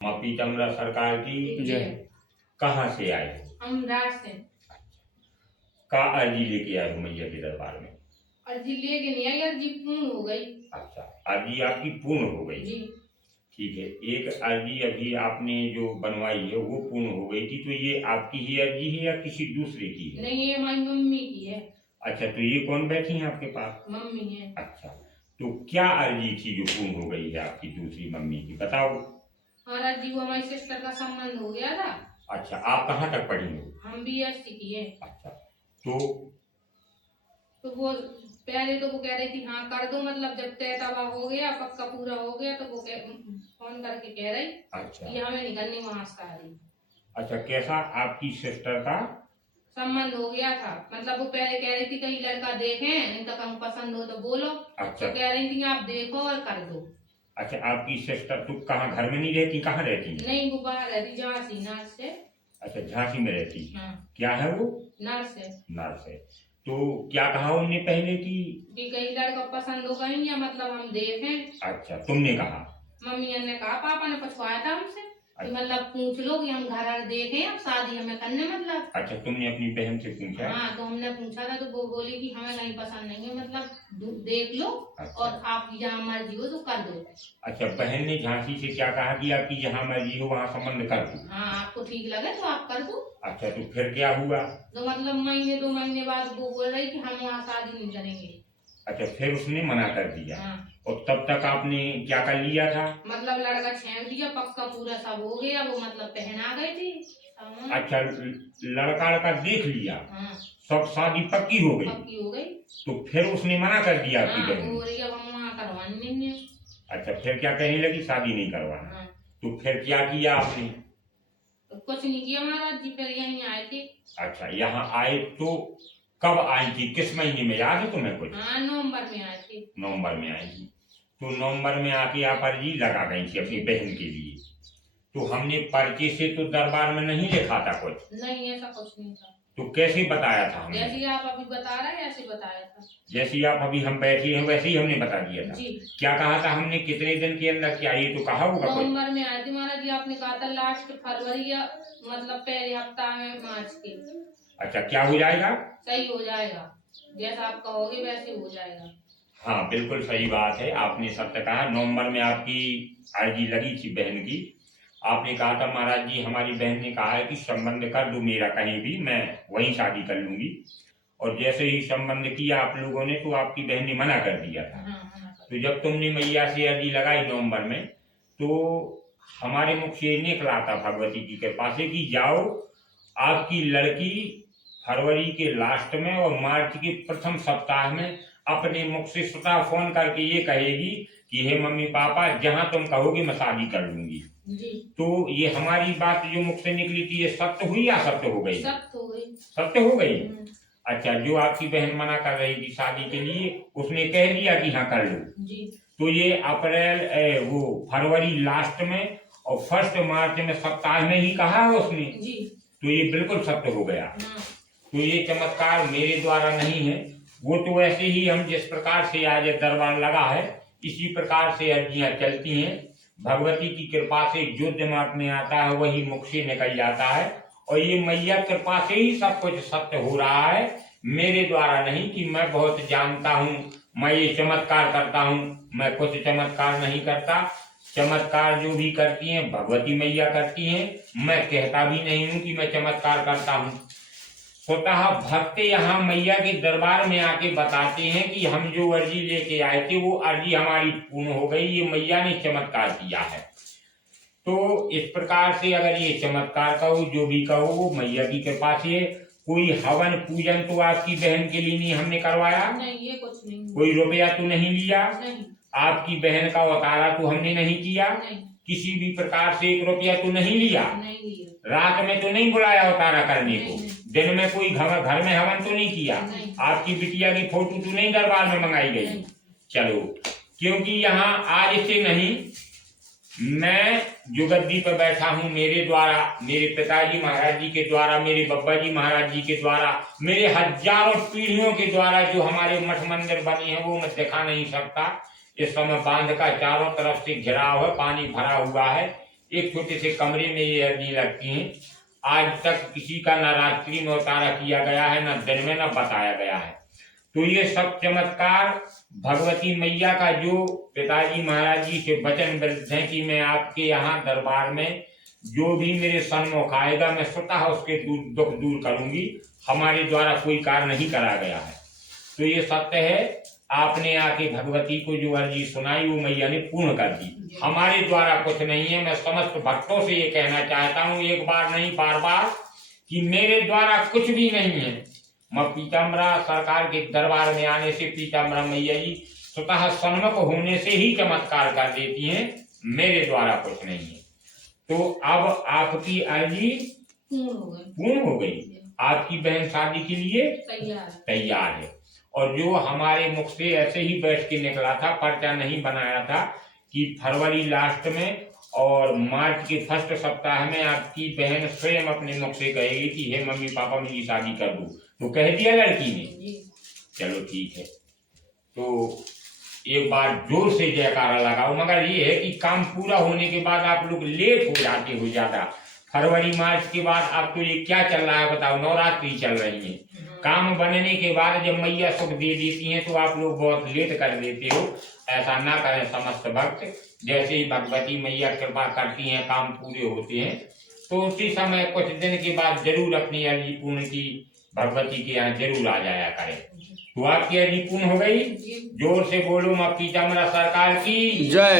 माँ पीताम्बरा सरकार की जय। कहाँ से आए? हम रात से का अर्जी लेके आए हो मैया के दरबार में? अर्जी लेके नहीं आई, अर्जी पूर्ण हो गई। अच्छा, अर्जी आपकी पूर्ण हो गई। जी ठीक है, एक अर्जी अभी आपने जो बनवाई है वो पूर्ण हो गई थी, तो ये आपकी ही अर्जी है या किसी दूसरे की है? नहीं, ये हमारी मम्मी की है। अच्छा, तो ये कौन बैठी है आपके पास? मम्मी है। अच्छा, तो क्या अर्जी थी जो पूर्ण हो गई है आपकी दूसरी मम्मी की, बताओ। हमारा जी वो हमारी सिस्टर का संबंध हो गया था। अच्छा, आप कहाँ तक पढ़ी हो? हम BSc की है। अच्छा, तो वो पहले तो वो कह रही थी हाँ कर दो, मतलब जब तय तवा हो गया, पक्का पूरा हो गया, तो वो फोन करके कह रही अच्छा ये हमें नहीं करनी वहाँ शादी। अच्छा, कैसा आपकी सिस्टर का संबंध हो गया था, मतलब वो पहले कह रही थी कहीं लड़का देखें, इनका कहीं पसंद हो तो बोलो। अच्छा तो कह रही थी आप देखो और कर दो। अच्छा, आपकी सिस्टर तो कहाँ घर में नहीं रहती, कहाँ रहती है? नहीं, वो बाहर रहती, झांसी नर्स है। अच्छा, झांसी में रहती है। हाँ, क्या है वो? नर्स है। नर्स है। तो क्या कहा उनने पहले कि कहीं लड़का पसंद हो गई या मतलब हम देखें। अच्छा, तुमने कहा? मम्मी ने कहा, पापा ने पूछवाया था हमसे कि अच्छा। मतलब पूछ लो कि हम घर देखें, अब शादी हमें करने मतलब। अच्छा, तुमने अपनी बहन से पूछा? हाँ, तो हमने पूछा था, तो वो बोली कि हमें नहीं पसंद नहीं है, मतलब देख लो। अच्छा। और आपकी जहाँ मर्जी हो तो कर दो। अच्छा, बहन ने झांसी से क्या कहा कि आपकी जहाँ मर्जी हो वहाँ संबंध कर दो? हाँ, आपको ठीक लगे तो आप कर दो। अच्छा, तो फिर क्या हुआ? तो मतलब महीने 2 महीने बाद वो बोल रही कि हम वहाँ शादी नहीं करेंगे। अच्छा, फिर उसने मना कर दिया। हाँ। और तब तक आपने क्या कर लिया था? मतलब लड़का छेड़ दिया, पक्का पूरा सब हो गया, वो मतलब पहना गई थी। अच्छा, लड़का देख लिया। हाँ। सब शादी पक्की हो गई? पक्की हो गई। तो फिर उसने मना कर दिया आपकी हाँ, बहन? वो रही अब हम वहाँ करवानी नहीं है। अच्छा, फिर क्या कहने लगी शादी नहीं करवाना? हाँ। तो फिर क्या किया आपने? तो कुछ नहीं किया महाराज जी, फिर यहीं आए थे। अच्छा, यहाँ आए तो कब आई थी, किस महीने में, याद है तुम्हें कुछ? हाँ, नवंबर में आए थे। नवंबर में आई थी। तो नवंबर में आके आप अर्जी लगा गई थी अपनी बहन के लिए। तो हमने पर्चे से तो दरबार में नहीं लिखा था कुछ? नहीं, ऐसा कुछ नहीं था। तो कैसे बताया था हमने? जैसे आप अभी बता रहे हैं ऐसे बताया था। जैसे आप अभी हम बैठे हैं वैसे ही हमने बता दिया था। जी। क्या कहा था हमने, कितने दिन के अंदर, क्या ये तो कहा होगा कुछ? नवंबर में आए थे महाराज जी, आपने कहा था लास्ट फरवरी या मतलब पहले हफ्ता में मार्च के। अच्छा, क्या हो जाएगा? सही हो जाएगा, जैसा आप कहोगे वैसे हो जाएगा। हाँ, बिल्कुल सही बात है, आपने सत्य कहा। नवंबर में आपकी अर्जी लगी थी बहन की। आपने कहा था महाराज जी हमारी बहन ने कहा है कि संबंध कर दो मेरा कहीं भी, मैं वहीं शादी कर लूंगी। और जैसे ही संबंध किया आप लोगों ने तो आपकी बहन ने मना कर दिया था। हाँ, तो जब तुमने मैया से अर्जी लगाई नवंबर में, तो हमारे मुख से निकला था भगवती की कृपा से कि जाओ, आपकी लड़की फरवरी के लास्ट में और मार्च के प्रथम सप्ताह में अपने मुख से स्वतः फोन करके ये कहेगी कि हे मम्मी पापा जहां तुम कहोगे मैं शादी कर लूंगी। जी। तो ये हमारी बात जो मुख से निकली थी ये सत्य हुई या सत्य हो गई? सत्य हो गई। सत्य हो गई। अच्छा, जो आपकी बहन मना कर रही थी शादी के लिए उसने कह दिया कि हाँ कर लो। जी। तो ये अप्रैल वो फरवरी लास्ट में और फर्स्ट मार्च में सप्ताह में ही कहा है उसने। जी। तो ये बिल्कुल सत्य हो गया। हाँ। तो ये चमत्कार मेरे द्वारा नहीं है, वो तो ऐसे ही हम जिस प्रकार से आज दरबार लगा है इसी प्रकार से अर्जियां चलती हैं। भगवती की कृपा से जो दिमाग में आता है वही मुख से निकल जाता है। और ये मैया कृपा से ही सब कुछ सत्य हो रहा है, मेरे द्वारा नहीं कि मैं बहुत जानता हूँ, मैं ये चमत्कार करता हूँ। मैं कुछ चमत्कार नहीं करता। चमत्कार जो भी करती हैं भगवती मैया करती हैं। मैं कहता भी नहीं हूँ कि मैं चमत्कार करता हूँ। स्वतः भक्त यहाँ मैया के दरबार में आके बताते हैं कि हम जो अर्जी लेके आए थे वो अर्जी हमारी पूर्ण हो गई, ये मैया ने चमत्कार किया है। तो इस प्रकार से अगर ये चमत्कार कहो जो भी कहो वो मैया की कृपा से। कोई हवन पूजन तो आपकी बहन के लिए नहीं हमने करवाया? नहीं, ये कुछ नहीं। कोई रुपया तो नहीं लिया? नहीं। आपकी बहन का उतारा तो हमने नहीं किया? नहीं। किसी भी प्रकार से 1 रुपया तो नहीं लिया? नहीं लिया। रात में तो नहीं बुलाया उतारा करने को? नहीं। दिन में कोई घर में हवन तो नहीं किया? नहीं। आपकी बिटिया की फोटो तो नहीं दरबार में मंगाई गई? नहीं। चलो, क्योंकि यहाँ आज से नहीं, मैं जो गद्दी पर बैठा हूँ मेरे द्वारा, मेरे पिताजी महाराज जी के द्वारा, मेरे बब्बा जी महाराज जी के द्वारा, मेरे हजारों पीढ़ियों के द्वारा जो हमारे मठ मंदिर बने हैं वो मैं दिखा नहीं सकता। इस समय बांध का चारों तरफ से घिराव है, पानी भरा हुआ है। एक छोटे से कमरे में ये अर्जी लगती हैं। आज तक किसी का न रात्रि में उतारा किया गया है, न दिन में, न बताया गया है। तो ये सब चमत्कार भगवती मैया का जो पिताजी महाराज जी से वचन विरुद्ध है कि मैं आपके यहाँ दरबार में जो भी मेरे सन्मुख आएगा मैं स्वतः उसके दुख दूर करूंगी, हमारे द्वारा कोई कार्य नहीं करा गया है। तो ये सत्य है। आपने आके भगवती को जो अर्जी सुनाई वो मैया ने पूर्ण कर दी। हमारे द्वारा कुछ नहीं है। मैं समस्त भक्तों से ये कहना चाहता हूँ, एक बार नहीं बार बार, कि मेरे द्वारा कुछ भी नहीं है। मैं पीताम्बरा सरकार के दरबार में आने से पीताम्बरा मैया जी स्वतः सन्मुख होने से ही चमत्कार कर देती हैं, मेरे द्वारा कुछ नहीं है। तो अब आपकी अर्जी पूर्ण हो गई। आपकी बहन शादी के लिए तैयार है। और जो हमारे मुख से ऐसे ही बैठ के निकला था, पर्चा नहीं बनाया था, कि फरवरी लास्ट में और मार्च के फर्स्ट सप्ताह में आपकी बहन स्वयं अपने मुख से कहेगी कि हे मम्मी पापा मेरी शादी कर दो, तो कह दिया लड़की ने। चलो ठीक है। तो एक बार जोर से जयकारा लगाओ। मगर ये है कि काम पूरा होने के बाद आप लोग लेट हो जाते हो ज्यादा। फरवरी मार्च के बाद अब तो ये क्या चल रहा है बताओ, नवरात्रि चल रही है। काम बनने के बाद जब मैया सुख दे देती हैं तो आप लोग बहुत लेट कर देते हो। ऐसा ना करें समस्त भक्त। जैसे ही भगवती मैया कृपा करती हैं, काम पूरे होते हैं, तो उसी समय कुछ दिन के बाद जरूर अपनी अर्जी पूर्ण की भगवती के यहाँ जरूर आ जाया करें। तो आपकी अर्जी पूर्ण हो गई। जोर से बोलो माँ पीताम्बरा सरकार की जय।